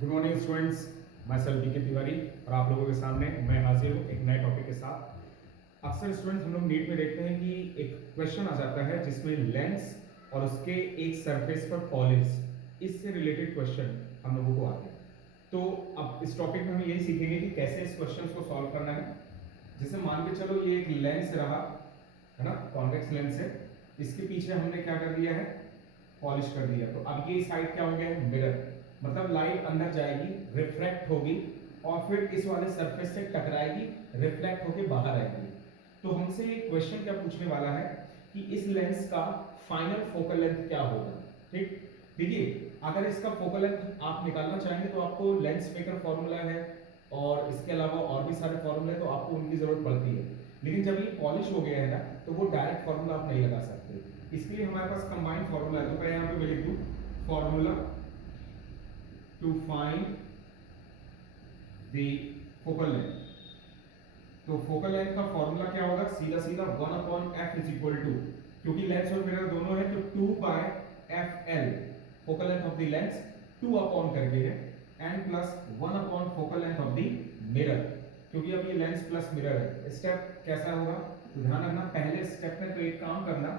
Good morning students, मैं sir D के तिवारी और आप लोगों के सामने मैं हाजिर हूँ एक नए टॉपिक के साथ। अक्सर स्टूडेंट्स हम लोग नीट में देखते हैं कि एक क्वेश्चन आ जाता है जिसमें लेंस और उसके एक सरफेस पर पॉलिश, इससे रिलेटेड क्वेश्चन हम लोगों को आते हैं। तो अब इस टॉपिक में हम यही सीखेंगे कि कैसे इस क्वेश्चन को सॉल्व करना है। जैसे मान के चलो ये एक लेंस रहा है ना, कॉन्वेक्स लेंस है, इसके पीछे हमने क्या कर दिया है, पॉलिश कर दिया। तो अब ये साइड क्या हो गया है, मिरर, मतलब लाइट अंदर जाएगी, रिफ्लेक्ट होगी और फिर इस वाले सरफेस से टकराएगी, रिफ्लेक्ट होके बाहर आएगी। तो हमसे एक क्वेश्चन क्या पूछने वाला है कि इस लेंस का फाइनल फोकल लेंथ क्या होगा। ठीक, देखिए अगर इसका फोकल लेंथ आप निकालना चाहेंगे तो आपको लेंस मेकर फॉर्मूला है और इसके अलावा और भी सारे फॉर्मूले, तो आपको उनकी जरूरत पड़ती है। लेकिन जब ये पॉलिश हो गया है ना, तो वो डायरेक्ट फॉर्मूला आप नहीं लगा सकते। इसके लिए हमारे पास कंबाइंड फॉर्मूला है। तो मैं यहाँ पे लिख दूं formula to find the focal length. तो फोकल लेंथ का फॉर्मूला क्या होगा, सीधा सीधा 1/f इज इक्वल टू, क्योंकि लेंस और मिरर दोनों है तो 2/fl focal length of the lens 2 upon करके है n plus 1 upon focal length of the mirror, क्योंकि अब ये लेंस प्लस मिरर है। स्टेप कैसा होगा तो ध्यान रखना, पहले स्टेप में तो एक काम करना,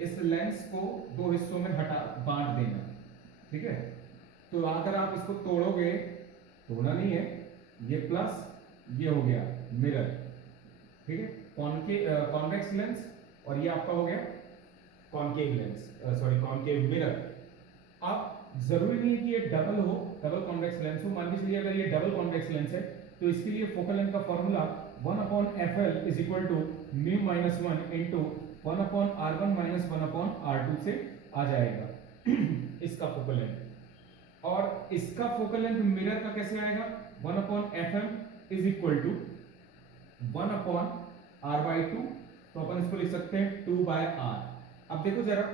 इस लेंस को दो हिस्सों में हटा बांट देना। ठीक है, तो अगर आप इसको तोड़ोगे, तोड़ना नहीं है, ये प्लस ये हो गया मिरर। ठीक है, कॉन्वेक्स लेंस और ये आपका हो गया concave lens, sorry concave mirror. अब जरूरी नहीं है कि ये डबल हो, डबल कॉन्वेक्स लेंस हो। मान के चलिए अगर ये डबल कॉन्वेक्स लेंस है तो इसके लिए फोकल लेंथ का formula 1/fl is equal to mu minus 1 into 1/r1 minus 1/r2 से आ जाएगा इसका फोकल लेंथ। और इसका फोकल लेंथ मिरर का कैसे आएगा, 1/fm is equal to 1/r/2। तो अपन इसको लिख सकते हैं 2/r। अब देखो जरा,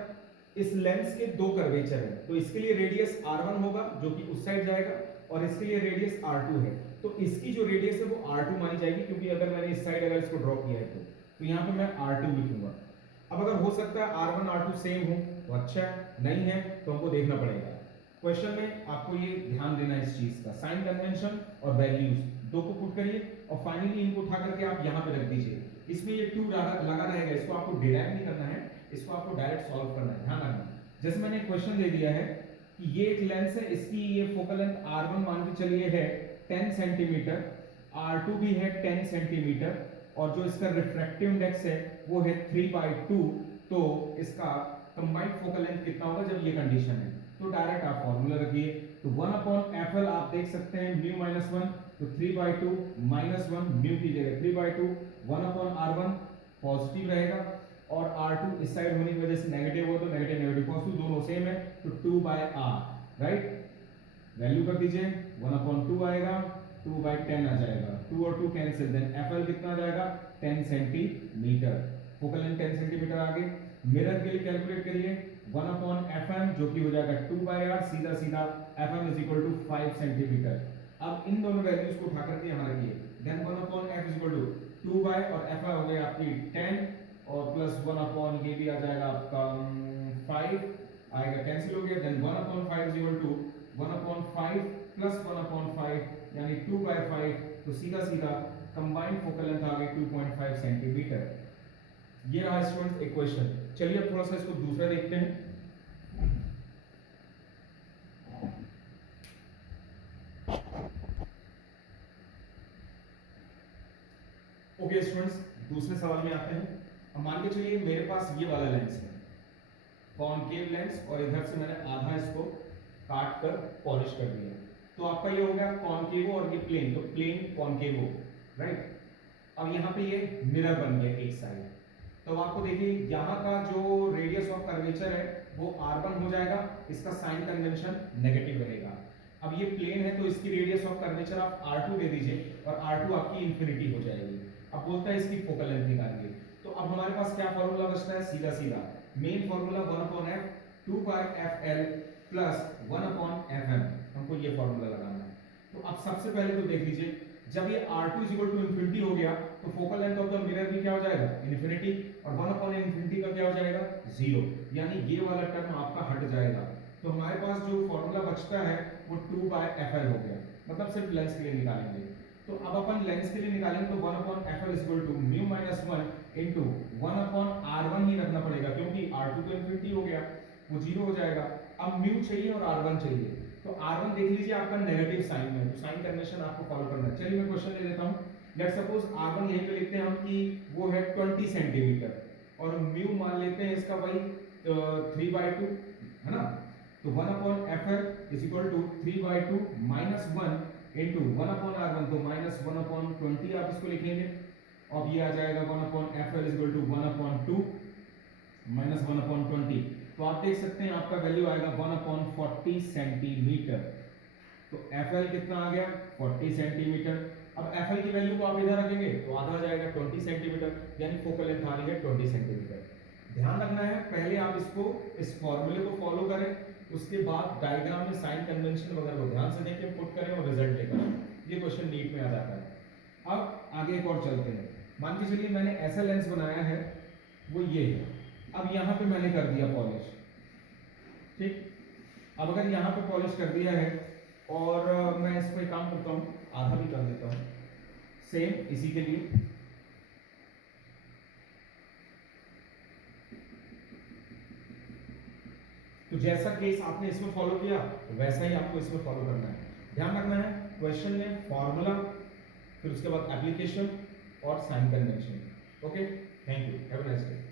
इस लेंस के दो कर्वेचर है, तो इसके लिए रेडियस r1 होगा जो कि उस साइड जाएगा, और इसके लिए रेडियस r2 है। तो इसकी जो रेडियस है वो r2 मानी जाएगी, क्योंकि अगर मैंने इस साइड अगर इसको ड्रॉ किया है तो यहाँ पे मैं r2 लिखूंगा। अब अगर हो सकता है r1 r2 सेम हो तो अच्छा है, नहीं है तो हमको देखना पड़ेगा। क्वेश्चन में आपको ये ध्यान देना है इस चीज का, साइन कन्वेंशन और वैल्यूज दो को पुट करिए और फाइनली इनको उठा करके आप यहाँ पे रख दीजिए। इसमें ये 2 लगा रहेगा, इसको आपको डिराइव नहीं करना है, इसको आपको डायरेक्ट सॉल्व करना है। ध्यान रखना, जैसे मैंने एक क्वेश्चन दे दिया है कि ये एक लेंस है, इसकी ये फोकल लेंथ r1 मान के चलिए है 10 सेंटीमीटर, r2 भी है 10 सेंटीमीटर, और जो इसका रिफ्रैक्टिव इंडेक्स है वो है 3/2। तो इसका कंबाइंड फोकल लेंथ कितना होगा जब ये कंडीशन है, तो डायरेक्ट आप फॉर्मूला रखिए। तो 1/fl आप देख सकते हैं म्यू माइनस 1, तो 3/2 माइनस 1 म्यू की जगह 3/2, 1/r1 पॉजिटिव रहेगा और r2 इस साइड होने की वजह से नेगेटिव हो, तो नेगेटिव नेगेटिव पॉजिटिव दोनों सेम है, तो 2/r, राइट। वैल्यू कर दीजिए, 1/2 आएगा, 2/10 आ जाएगा, 2 और 2 कैंसिल, देन fl कितना आ जाएगा 10 सेंटीमीटर। फोकल लेंथ 10 सेंटीमीटर आ गई। मिरर के लिए कैलकुलेट करिए, 1/fm जो कि हो जाएगा 2/r, सीधा सीधा fm is equal to 5 centimetre. अब इन दोनों वैल्यूज को उठा करके यहां रखिए, then 1/f is equal to 2 by और f हो गया आपकी 10 और प्लस 1 ये भी आ जाएगा आपका 5 आएगा, कैंसिल हो गया, then 1/5 is equal to 1/5 plus 1/5 यानी 2/5। तो सीधा सीधा कंबाइंड फोकल लेंथ आ गई 2.5 सेंटीमीटर। ये रहा स्टूडेंट्स एक क्वेश्चन। चलिए अब थोड़ा सा इसको दूसरा देखते हैं। ओके स्टूडेंट्स, दूसरे सवाल में आते हैं। अब मान के चलिए मेरे पास ये वाला लेंस है, कॉनकेव लेंस, और इधर से मैंने आधा इसको काट कर पॉलिश कर दिया। तो आपका ये हो गया कॉनकेवो और ये प्लेन, तो प्लेन कॉनकेवो, राइट। अब यहाँ पे ये मिरर बन गया एक साइड। तो आपको देखिए यहाँ का जो रेडियस ऑफ कर्वेचर है वो r1 हो जाएगा, इसका साइन कन्वेंशन नेगेटिव रहेगा। अब ये प्लेन है तो इसकी रेडियस ऑफ कर्वेचर आप r2 दे दीजिए और r2 आपकी इंफिनिटी हो जाएगी। अब बोलता है इसकी फोकल लेंथ निकालिए। तो अब हमारे पास क्या फॉर्मूला बचता है, सीधा सीधा main formula 1/f 2/fl plus 1/fm, हमको ये फॉर्मूला लगाना है। तो अब सबसे पहले तो देख लीजिए, जब ये r2 इंफिनिटी हो गया तो focal length of the mirror भी क्या हो जाएगा, इंफिनिटी, और 1/इंफिनिटी का क्या हो जाएगा 0, यानी ये वाला टर्म आपका हट जाएगा। तो हमारे पास जो फॉर्मूला बचता है वो 2/FL हो गया, मतलब सिर्फ लेंस के लिए निकालेंगे। तो अब अपन लेंस के लिए निकालेंगे तो 1/FL is equal to mu minus 1 into 1/R1 ही रखना पड़ेगा, क्योंकि R2 तो इनफिनिटी हो गया, वो 0 हो जाएगा। अब म्यू चाहिए और R1 चाहिए, तो R1 देख लीजिए आपका नेगेटिव साइन में, तो साइन कन्वेंशन आपको फॉलो करना है। चलिए मैं क्वेश्चन ले लेता हूँ। लेट्स सपोज R1 यहीं पे लिखते हैं हम कि वो है 20 सेंटीमीटर, और म्यू मान लेते हैं इसका भाई 3/2 है ना। तो 1/FL is equal to 3/2 minus 1 into 1/R1, तो माइनस 1/20 आप इसको लिखेंगे। अब ये आ जाएगा 1/FL is equal to 1/2 minus 1/20। तो आप देख सकते हैं आपका वैल्यू आएगा 1/40 सेंटीमीटर। तो FL कितना आ गया 40 सेंटीमीटर। अब FL की वैल्यू को आप इधर रखेंगे तो आधा जाएगा 20 सेंटीमीटर, यानी फोकल लेंथ आ रही है 20 सेंटीमीटर। ध्यान रखना है पहले आप इसको इस फॉर्मूले को फॉलो करें, उसके बाद डायग्राम में साइन कन्वेंशन वगैरह को ध्यान से देखें, पुट करें और रिजल्ट लेकर आएं। ये क्वेश्चन नीट में आ जाता है। अब आगे एक और चलते हैं। मान के चलिए मैंने ऐसा लेंस बनाया है, वो ये है। अब यहाँ पे मैंने कर दिया पॉलिश, ठीक। अब अगर यहाँ पे पॉलिश कर दिया है और मैं इसको एक काम करता हूँ, आधा भी कर देता हूँ सेम इसी के लिए। तो जैसा केस आपने इसमें फॉलो किया वैसा ही आपको इसमें फॉलो करना है। ध्यान रखना है क्वेश्चन में फॉर्मूला, फिर उसके बाद एप्लीकेशन और sign convention. Okay, thank you, have a nice day.